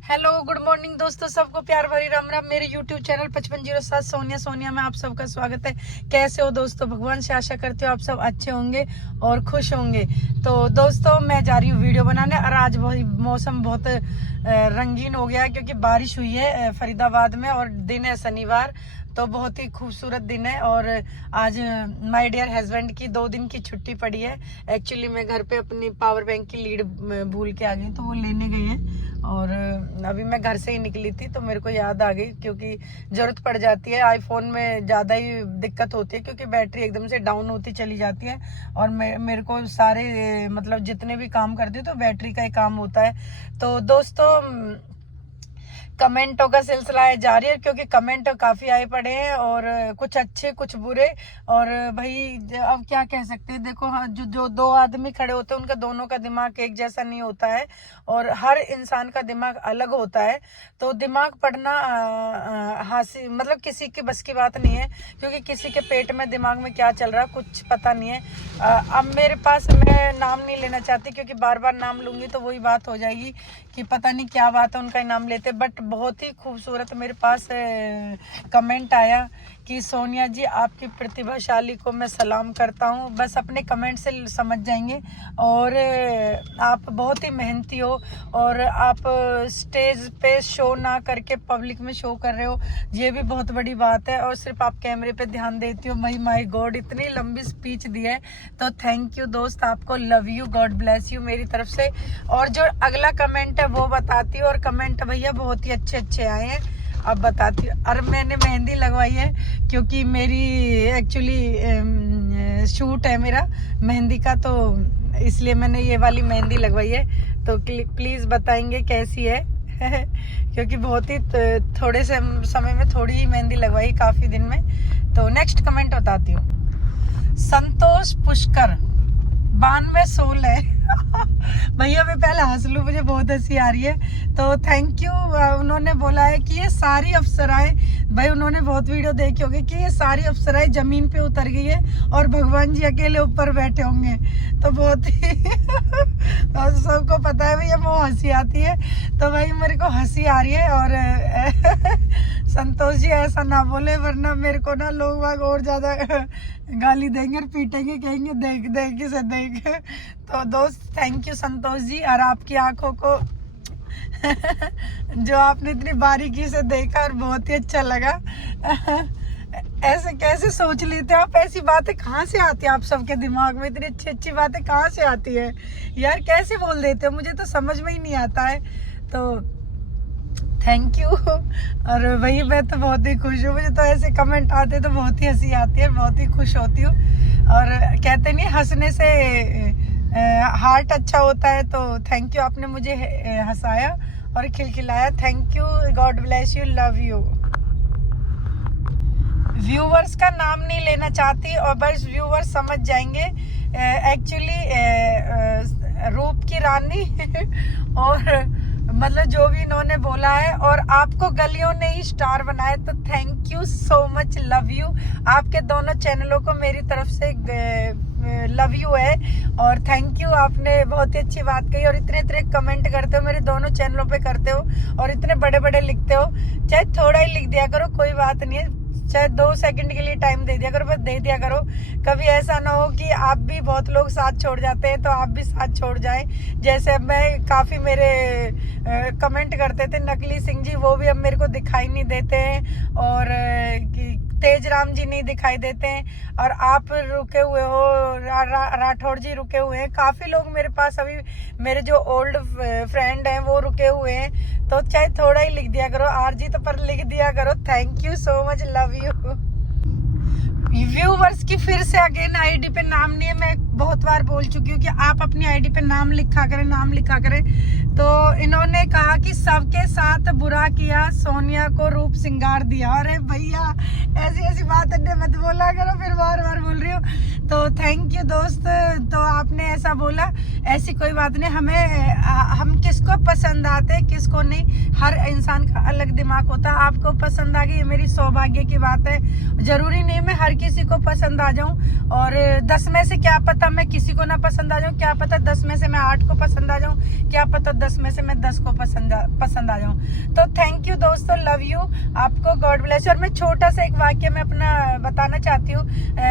Hello good morning दोस्तों, सबको प्यार भरी राम राम। मेरे यूट्यूब चैनल 5507 सोनिया में आप सबका स्वागत है। कैसे हो दोस्तों? भगवान से आशा करते हो आप सब अच्छे होंगे और खुश होंगे। तो दोस्तों मैं जा रही हूँ वीडियो बनाने, और आज मौसम बहुत रंगीन हो गया है क्योंकि बारिश हुई है फरीदाबाद में, और दिन है शनिवार, तो बहुत ही खूबसूरत दिन है। और आज माय डियर हस्बैंड की 2 दिन की छुट्टी पड़ी है। एक्चुअली मैं घर पे अपनी पावर बैंक की लीड भूल के आ गई, तो वो लेने गई है। और अभी मैं घर से ही निकली थी तो मेरे को याद आ गई, क्योंकि जरूरत पड़ जाती है। आईफोन में ज़्यादा ही दिक्कत होती है क्योंकि बैटरी एकदम से डाउन होती चली जाती है, और मेरे को सारे मतलब जितने भी काम करती हूँ तो बैटरी का ही काम होता है। तो दोस्तों कमेंटों का सिलसिला है जारी है, क्योंकि कमेंट काफी आए पड़े हैं, और कुछ अच्छे कुछ बुरे। और भाई अब क्या कह सकते हैं, देखो हाँ, जो 2 आदमी खड़े होते हैं उनका दोनों का दिमाग एक जैसा नहीं होता है, और हर इंसान का दिमाग अलग होता है। तो दिमाग पढ़ना हासिल मतलब किसी की बस की बात नहीं है, क्योंकि किसी के पेट में दिमाग में क्या चल रहा है कुछ पता नहीं है। अब मेरे पास, मैं नाम नहीं लेना चाहती क्योंकि बार बार नाम लूंगी तो वही बात हो जाएगी कि पता नहीं क्या बात है, उनका ही नाम लेते। बट बहुत ही खूबसूरत मेरे पास कमेंट आया कि सोनिया जी आपकी प्रतिभाशाली को मैं सलाम करता हूँ। बस अपने कमेंट से समझ जाएंगे। और आप बहुत ही मेहनती हो, और आप स्टेज पे शो ना करके पब्लिक में शो कर रहे हो, ये भी बहुत बड़ी बात है। और सिर्फ आप कैमरे पे ध्यान देती हो। माय गॉड, इतनी लंबी स्पीच दी है, तो थैंक यू दोस्त, आपको love you, God bless you मेरी तरफ से। और जो अगला कमेंट है वो बताती हूँ, और कमेंट भैया बहुत ही अच्छे आए हैं, अब बताती हूँ। और मैंने मेहंदी लगवाई है क्योंकि मेरी एक्चुअली शूट है मेरा मेहंदी का, तो इसलिए मैंने ये वाली मेहंदी लगवाई है। तो प्लीज बताएंगे कैसी है क्योंकि बहुत ही थोड़े से समय में थोड़ी ही मेहंदी लगवाई, काफी दिन में। तो नेक्स्ट कमेंट बताती हूँ। संतोष पुष्कर 9216 भैया मैं पहले हंस लूं, मुझे बहुत हंसी आ रही है। तो थैंक यू। उन्होंने बोला है कि ये सारी अप्सराएं, भाई उन्होंने बहुत वीडियो देखी होगी, कि ये सारी अप्सराएं जमीन पे उतर गई है और भगवान जी अकेले ऊपर बैठे होंगे। तो बहुत ही सबको पता है भैया वो हंसी आती है, तो भाई मेरे को हंसी आ रही है। और संतोष जी ऐसा ना बोले, वरना मेरे को ना लोग बाग और ज्यादा गाली देंगे और पीटेंगे, कहेंगे देख देख से देख। तो दोस्त थैंक यू संतोष जी, और आपकी आंखों को जो आपने इतनी बारीकी से देखा और बहुत ही अच्छा लगा। ऐसे कैसे सोच लेते हो आप? ऐसी बातें कहाँ से आती है आप सबके दिमाग में? इतनी अच्छी बातें कहाँ से आती है यार? कैसे बोल देते हो? मुझे तो समझ में ही नहीं आता है। तो थैंक यू। और वही मैं तो बहुत ही खुश हूँ, मुझे तो ऐसे कमेंट आते तो बहुत ही हंसी आती है, बहुत ही खुश होती हूँ। और कहते नहीं हंसने से हार्ट अच्छा होता है। तो थैंक यू, आपने मुझे हंसाया और खिलखिलाया। Thank you, God bless you, love you. Viewers का नाम नहीं लेना चाहती, और बस व्यूवर्स समझ जाएंगे। एक्चुअली रूप की रानी और मतलब जो भी इन्होंने बोला है, और आपको गलियों ने ही स्टार बनाया, तो thank you so much, love you. आपके दोनों चैनलों को मेरी तरफ से लव यू है, और थैंक यू। आपने बहुत ही अच्छी बात कही, और इतने कमेंट करते हो मेरे दोनों चैनलों पे करते हो, और इतने बड़े लिखते हो। चाहे थोड़ा ही लिख दिया करो, कोई बात नहीं है, चाहे 2 सेकंड के लिए टाइम दे दिया करो, बस दे दिया करो। कभी ऐसा ना हो कि आप भी, बहुत लोग साथ छोड़ जाते हैं तो आप भी साथ छोड़ जाएं। जैसे अब मैं, काफी मेरे कमेंट करते थे नकली सिंह जी, वो भी अब मेरे को दिखाई नहीं देते हैं, और तेज राम जी नहीं दिखाई देते हैं, और आप रुके हुए हो, राठौड़ जी रुके हुए हैं। काफी लोग मेरे पास अभी, मेरे जो ओल्ड फ्रेंड हैं वो रुके हुए हैं। तो चाहे थोड़ा ही लिख दिया करो, आरजी तो पर लिख दिया करो। Thank you so much, love you. Viewers की फिर से अगेन आईडी पे नाम नहीं है, मैं बहुत बार बोल चुकी हूँ कि आप अपनी आईडी पे नाम लिखा करें, नाम लिखा करें। तो इन्होंने कहा कि सबके साथ बुरा किया, सोनिया को रूप सिंगार दिया। अरे भैया ऐसी बात मत बोला करो, फिर बार बोल रही हूँ। तो थैंक यू दोस्त, तो आपने ऐसा बोला। ऐसी कोई बात नहीं। हम किसको पसंद आते किसको नहीं, हर इंसान का अलग दिमाग होता है। आपको पसंद आ गई ये मेरी सौभाग्य की बात है। जरूरी नहीं मैं हर किसी को पसंद आ जाऊं, और 10 में से क्या पता मैं किसी को ना पसंद आ जाऊं, क्या पता 10 में से मैं 8 को पसंद आ जाऊं, क्या पता 10 में से मैं 10 को पसंद आ जाऊं। तो थैंक यू दोस्तों, लव यू, आपको गॉड ब्लेस यू। और मैं छोटा सा एक वाक्य मैं अपना बताना चाहती हूँ।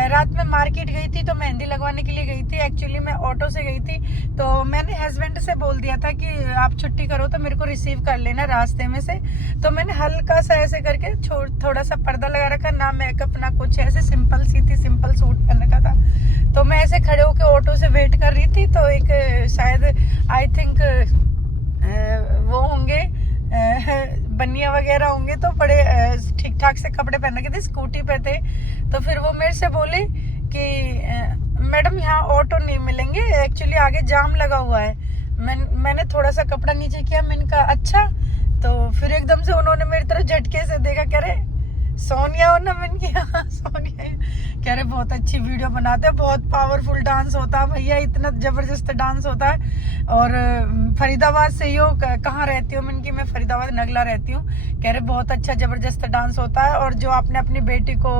रात में मार्केट गई थी तो मेहंदी लगवाने के लिए गई थी। एक्चुअली मैं ऑटो से गई थी, तो मैंने हस्बैंड से बोल दिया था कि आप छुट्टी करो तो मेरे को रिसीव कर लेना रास्ते में से। तो मैंने हल्का सा ऐसे करके थोड़ा सा पर्दा लगा रखा, ना मेकअप ना कुछ, ऐसे सिंपल सी थी, सिंपल सूट पहन रखा था। तो मैं ऐसे खड़े होके ऑटो से वेट कर रही थी, तो एक शायद आई थिंक वो होंगे बनिया वगैरह होंगे, तो बड़े ठीक ठाक से कपड़े पहन रखे थे, स्कूटी पे थे। तो फिर वो मेरे से बोले कि मैडम यहाँ ऑटो नहीं मिलेंगे, एक्चुअली आगे जाम लगा हुआ है। मैंने थोड़ा सा कपड़ा नीचे किया, मैंने कहा अच्छा। तो फिर एकदम से उन्होंने मेरी तरफ झटके से देखा, कह रहे सोनिया हो ना? मैंने कहा सोनिया। कह रहे बहुत अच्छी वीडियो बनाते हैं, बहुत पावरफुल डांस होता है भैया, इतना जबरदस्त डांस होता है। और फरीदाबाद से ही हो? कहाँ रहती हो? मैंने कि मैं फरीदाबाद नगला रहती हूँ। कह रहे बहुत अच्छा जबरदस्त डांस होता है, और जो आपने अपनी बेटी को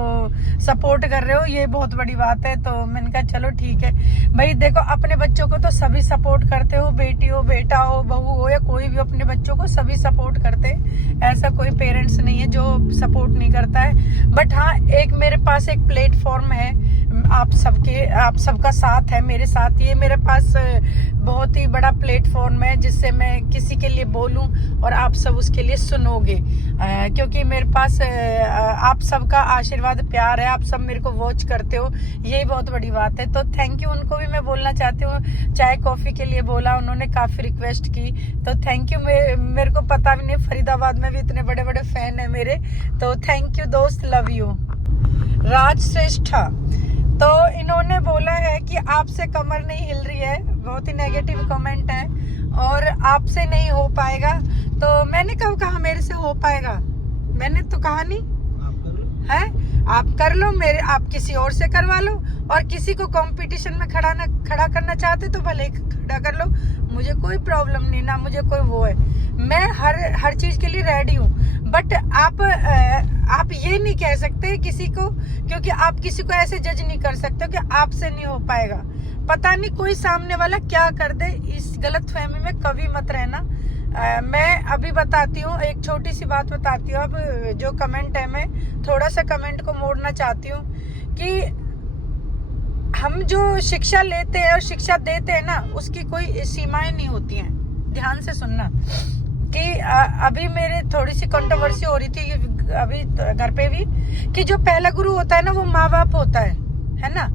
सपोर्ट कर रहे हो ये बहुत बड़ी बात है। तो मैंने कहा चलो ठीक है भाई। देखो अपने बच्चों को तो सभी सपोर्ट करते हो, बेटी हो, बेटा हो, बहू हो, या कोई भी अपने बच्चों को सभी सपोर्ट करते। ऐसा कोई पेरेंट्स नहीं है जो सपोर्ट नहीं करता है। बट हाँ, एक मेरे पास एक प्लेटफॉर्म है, आप सबका साथ है मेरे साथ। ये मेरे पास बहुत ही बड़ा प्लेटफॉर्म है जिससे मैं किसी के लिए बोलूं और आप सब उसके लिए सुनोगे, क्योंकि मेरे पास आप सबका आशीर्वाद, प्यार है। आप सब मेरे को वॉच करते हो, यही बहुत बड़ी बात है। तो थैंक यू, उनको भी मैं बोलना चाहती हूँ। चाय कॉफी के लिए बोला, उन्होंने काफी रिक्वेस्ट की, तो थैंक यू। मेरे को पता भी नहीं फरीदाबाद में भी इतने बड़े बड़े फैन है मेरे, तो थैंक यू दोस्त, लव यू। राज श्रेष्ठा, तो इन्होंने बोला है कि आपसे कमर नहीं हिल रही है, बहुत ही नेगेटिव कमेंट है, और आपसे नहीं हो पाएगा। तो मैंने कब कहा मेरे से हो पाएगा? मैंने तो कहा नहीं है। आप कर लो, आप किसी और से करवा लो, और किसी को कंपटीशन में खड़ा करना चाहते तो भले खड़ा कर लो, मुझे कोई प्रॉब्लम नहीं, ना मुझे कोई वो है। मैं हर चीज के लिए रेडी हूँ। बट आप ये नहीं कह सकते किसी को, क्योंकि आप किसी को ऐसे जज नहीं कर सकते हो कि आपसे नहीं हो पाएगा। पता नहीं कोई सामने वाला क्या कर दे, इस गलतफहमी में कभी मत रहना। मैं अभी बताती हूँ, एक छोटी सी बात बताती हूँ। अब जो कमेंट है, मैं थोड़ा सा कमेंट को मोड़ना चाहती हूँ कि हम जो शिक्षा लेते हैं और शिक्षा देते हैं ना, उसकी कोई सीमाएं नहीं होती हैं। ध्यान से सुनना कि अभी मेरे थोड़ी सी कंट्रोवर्सी हो रही थी अभी घर पे भी, कि जो पहला गुरु होता है ना, वो माँ बाप होता है ना।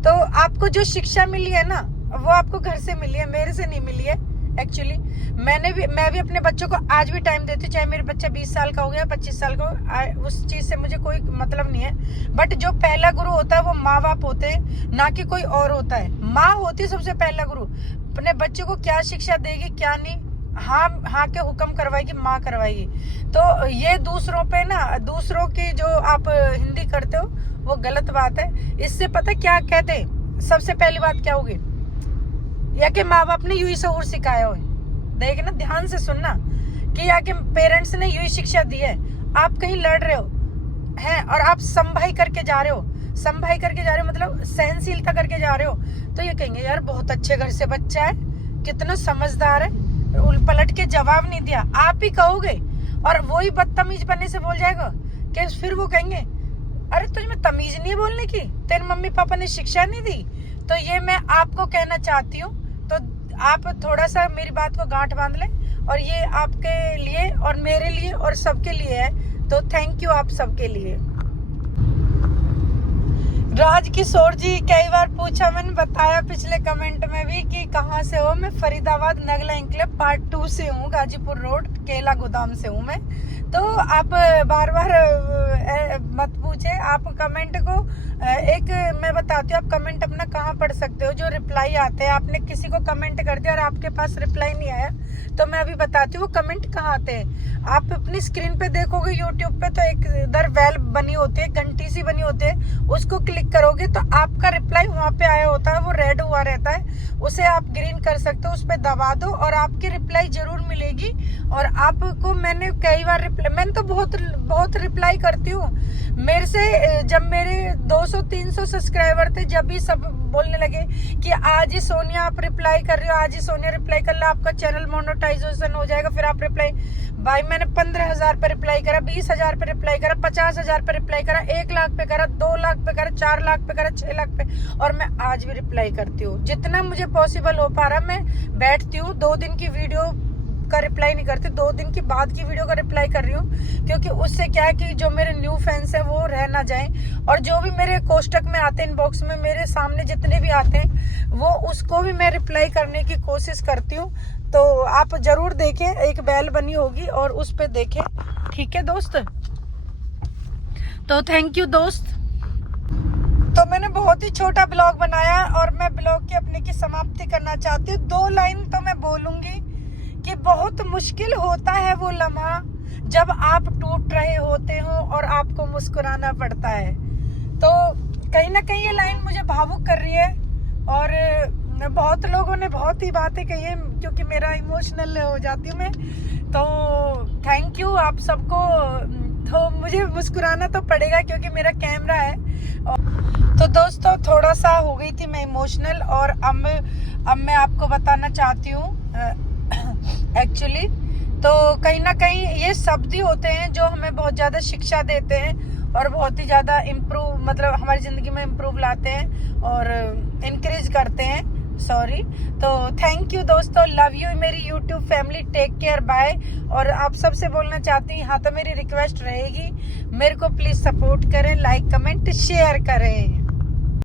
तो आपको जो शिक्षा मिली है ना, वो आपको घर से मिली है, मेरे से नहीं मिली है। एक्चुअली मैं भी अपने बच्चों को आज भी टाइम देती हूँ, चाहे मेरे बच्चा 20 साल का हो गया, 25 साल का हो, उस चीज से मुझे कोई मतलब नहीं है। बट जो पहला गुरु होता है वो माँ बाप होते हैं, ना कि कोई और होता है। माँ होती है सबसे पहला गुरु। अपने बच्चों को क्या शिक्षा देगी क्या नहीं, हाँ के हुक्म करवाएगी, माँ करवाएगी। तो ये दूसरों पे ना, दूसरों की जो आप हिंदी करते हो वो गलत बात है। इससे पता क्या कहते हैं, सबसे पहली बात क्या होगी, या कि माँ बाप ने यूं शऊर सिखाया हो। देखना, ध्यान से सुनना, कि या कि पेरेंट्स ने यूं शिक्षा दी है। आप कहीं लड़ रहे हो हैं और आप संभाई करके जा रहे हो, मतलब सहनशीलता करके जा रहे हो, तो ये कहेंगे यार बहुत अच्छे घर से बच्चा है, कितना समझदार है, पलट के जवाब नहीं दिया। आप ही कहोगे, और वो ही बदतमीज बनने से बोल जाएगा कि फिर वो कहेंगे अरे तुझ में तमीज नहीं है बोलने की, तेरे मम्मी पापा ने शिक्षा नहीं दी। तो ये मैं आपको कहना चाहती हूँ, तो आप थोड़ा सा मेरी बात को गांठ बांध लें, और ये आपके लिए और मेरे लिए और सबके लिए है। तो थैंक यू आप सबके लिए। राज किशोर जी, कई बार पूछा, मैंने बताया पिछले कमेंट में भी कि कहाँ से हो। मैं फरीदाबाद नगला इंक्लेव पार्ट 2 से हूँ, गाजीपुर रोड केला गोदाम से हूँ मैं। तो आप बार बार मत पूछे, आप कमेंट को एक मैं बताती हूँ, आप कमेंट अपना कहाँ पढ़ सकते हो, जो रिप्लाई आते हैं। आपने किसी को कमेंट कर दिया और आपके पास रिप्लाई नहीं आया, तो मैं अभी बताती हूँ वो कमेंट कहाँ आते हैं। आप अपनी स्क्रीन पे देखोगे यूट्यूब पे तो एक इधर बेल बनी होती है, घंटी सी बनी होती है, उसको क्लिक करोगे तो आपका रिप्लाई वहां पे आया होता है, वो रेड हुआ रहता है, उसे आप ग्रीन कर सकते हो, उस पर दबा दो और आपकी रिप्लाई जरूर मिलेगी। और आपको मैंने कई बार रिप्लाई, मैंने तो बहुत रिप्लाई करती हूँ। मेरे से जब मेरे 200-300 सब्सक्राइबर थे, जब भी सब बोलने लगे कि आज ही सोनिया आप रिप्लाई कर रही हो, आज ही सोनिया रिप्लाई कर लो, आपका चैनल मोनेटाइजेशन हो जाएगा, फिर आप रिप्लाई। भाई मैंने 15,000 पे रिप्लाई करा, 20,000 पे रिप्लाई करा, 50,000 पे रिप्लाई करा, 1 लाख पे करा, 2 लाख पे करा, 4 लाख पे करा, 6 लाख पे, और मैं आज भी रिप्लाई करती हूँ। जितना मुझे पॉसिबल हो पा रहा मैं बैठती हूँ, 2 दिन की वीडियो का रिप्लाई नहीं करती, 2 दिन की बाद की वीडियो का रिप्लाई कर रही हूँ, क्योंकि उससे क्या है कि जो मेरे न्यू फैंस है वो रह ना जाए, और जो भी मेरे कोष्टक में आते हैं, इनबॉक्स में मेरे सामने जितने भी आते हैं, वो उसको भी मैं रिप्लाई करने की कोशिश करती हूँ। तो आप जरूर देखें, एक बेल बनी होगी और उस पे देखें, ठीक है दोस्त। तो थैंक यू दोस्त। तो मैंने बहुत ही छोटा ब्लॉग बनाया और मैं ब्लॉग की अपने की समाप्ति करना चाहती हूँ। 2 लाइन तो मैं बोलूंगी कि बहुत मुश्किल होता है वो लम्हा जब आप टूट रहे होते हो और आपको मुस्कुराना पड़ता है। तो कहीं ना कहीं ये लाइन मुझे भावुक कर रही है, और बहुत लोगों ने बहुत ही बातें कही है, क्योंकि मेरा इमोशनल हो जाती हूँ मैं। तो थैंक यू आप सबको। तो मुझे मुस्कुराना तो पड़ेगा क्योंकि मेरा कैमरा है। तो दोस्तों थोड़ा सा हो गई थी मैं इमोशनल, और अब मैं आपको बताना चाहती हूँ एक्चुअली। तो कहीं ना कहीं ये शब्द ही होते हैं जो हमें बहुत ज़्यादा शिक्षा देते हैं और बहुत ही ज़्यादा इम्प्रूव, मतलब हमारी ज़िंदगी में इम्प्रूव लाते हैं और इनकरेज करते हैं। सॉरी। तो थैंक यू दोस्तों, लव यू मेरी YouTube family, take care, bye. और आप सबसे बोलना चाहती हूँ, हाँ तो मेरी रिक्वेस्ट रहेगी, मेरे को प्लीज़ सपोर्ट करें, लाइक कमेंट शेयर करें।